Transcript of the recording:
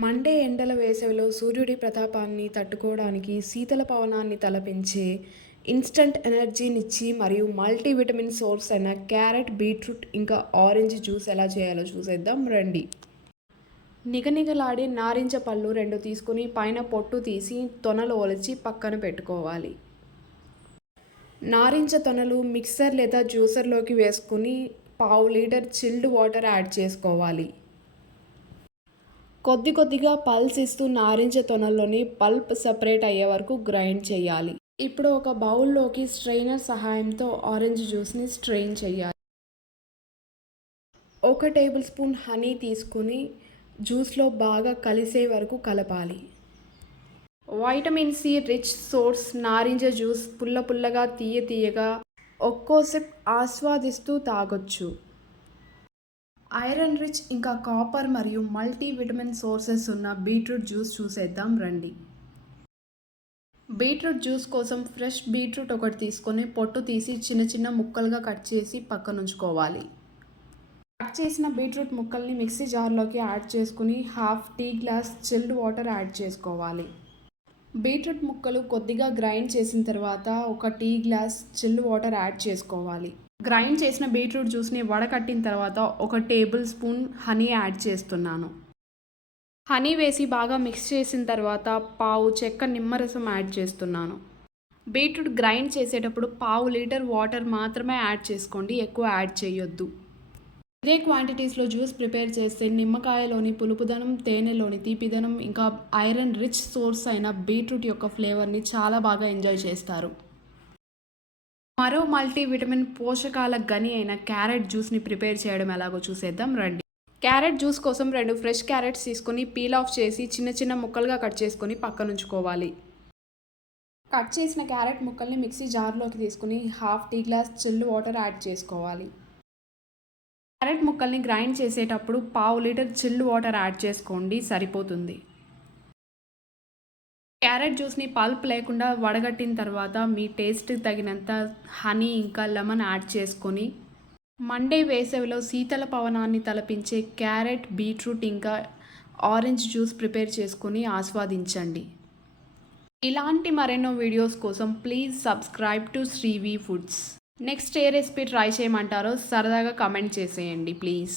Monday ఎండల వేసవిలో సూర్యుడి ప్రతాపాన్ని తట్టుకోవడానికి శీతల పవనాన్ని తలపించే ఇన్స్టంట్ ఎనర్జీనిచ్చి మరియు మల్టీవిటమిన్ సోర్స్ అయిన క్యారెట్, బీట్రూట్ ఇంకా ఆరెంజ్ జ్యూస్ ఎలా చేయాలో చూసేద్దాం రండి. నిగనిగలాడే నారింజ పళ్ళు 2 తీసుకుని పైన పొట్టు తీసి తొనలు ఒలిచి పక్కన పెట్టుకోవాలి. నారింజ తొనలు మిక్సర్ లేదా జ్యూసర్లోకి వేసుకుని పావు లీటర్ చిల్డ్ వాటర్ యాడ్ చేసుకోవాలి. కొద్దిగా పల్స్ ఇస్తూ నారింజ తొనల్లోని పల్ప్ సెపరేట్ అయ్యే వరకు గ్రైండ్ చేయాలి. ఇప్పుడు ఒక బౌల్లోకి స్ట్రెయినర్ సహాయంతో ఆరెంజ్ జ్యూస్ని స్ట్రెయిన్ చేయాలి. 1 టేబుల్ స్పూన్ హనీ తీసుకుని జ్యూస్లో బాగా కలిసే వరకు కలపాలి. వైటమిన్ సి రిచ్ సోర్స్ నారింజ జ్యూస్ పుల్లగా తీయగా ఒక్కో సిప్ ఆస్వాదిస్తూ తాగొచ్చు. ఐరన్ రిచ్ ఇంకా కాపర్ మరియు మల్టీవిటమిన్ సోర్సెస్ ఉన్న బీట్రూట్ జ్యూస్ చూసేద్దాం రండి. బీట్రూట్ జ్యూస్ కోసం ఫ్రెష్ బీట్రూట్ ఒకటి తీసుకొని పొట్టు తీసి చిన్న ముక్కలుగా కట్ చేసి పక్కనుంచుకోవాలి. కట్ చేసిన బీట్రూట్ ముక్కల్ని మిక్సీ జార్లోకి యాడ్ చేసుకుని half tea glass chilled water add చేసుకోవాలి. బీట్రూట్ ముక్కలు కొద్దిగా గ్రైండ్ చేసిన తర్వాత 1 tea glass chilled water add చేసుకోవాలి. గ్రైండ్ చేసిన బీట్రూట్ జ్యూస్ని వడకట్టిన తర్వాత 1 టేబుల్ స్పూన్ హనీ యాడ్ చేస్తున్నాను. హనీ వేసి బాగా మిక్స్ చేసిన తర్వాత పావు చెక్క నిమ్మరసం యాడ్ చేస్తున్నాను. బీట్రూట్ గ్రైండ్ చేసేటప్పుడు పావు లీటర్ వాటర్ మాత్రమే యాడ్ చేసుకోండి, ఎక్కువ యాడ్ చేయొద్దు. ఇదే క్వాంటిటీస్లో జ్యూస్ ప్రిపేర్ చేస్తే నిమ్మకాయలోని పులుపుదనం, తేనెలోని తీపిదనం ఇంకా ఐరన్ రిచ్ సోర్స్ అయిన బీట్రూట్ యొక్క ఫ్లేవర్ని చాలా బాగా ఎంజాయ్ చేస్తారు. మరో మల్టీవిటమిన్ పోషకాల గని అయిన క్యారెట్ జ్యూస్ని ప్రిపేర్ చేయడం ఎలాగో చూసేద్దాం రండి. క్యారెట్ జ్యూస్ కోసం 2 ఫ్రెష్ క్యారెట్స్ తీసుకొని పీల్ ఆఫ్ చేసి చిన్న ముక్కలుగా కట్ చేసుకొని పక్కనుంచుకోవాలి. కట్ చేసిన క్యారెట్ ముక్కల్ని మిక్సీ జార్లోకి తీసుకుని half tea glass chilled water add చేసుకోవాలి. క్యారెట్ ముక్కల్ని గ్రైండ్ చేసేటప్పుడు పావు లీటర్ చిల్డ్ వాటర్ యాడ్ చేసుకోండి, సరిపోతుంది. క్యారెట్ జ్యూస్ని పల్ప్ లేకుండా వడగట్టిన తర్వాత మీ టేస్ట్కి తగినంత హనీ ఇంకా లెమన్ యాడ్ చేసుకొని మండే వేసవిలో శీతల పవనాన్ని తలపించే క్యారెట్, బీట్రూట్ ఇంకా ఆరెంజ్ జ్యూస్ ప్రిపేర్ చేసుకొని ఆస్వాదించండి. ఇలాంటి మరెన్నో వీడియోస్ కోసం please subscribe to Srivi foods. Next ఏ రెసిపీ ట్రై చేయమంటారో సరదాగా కమెంట్ చేసేయండి ప్లీజ్.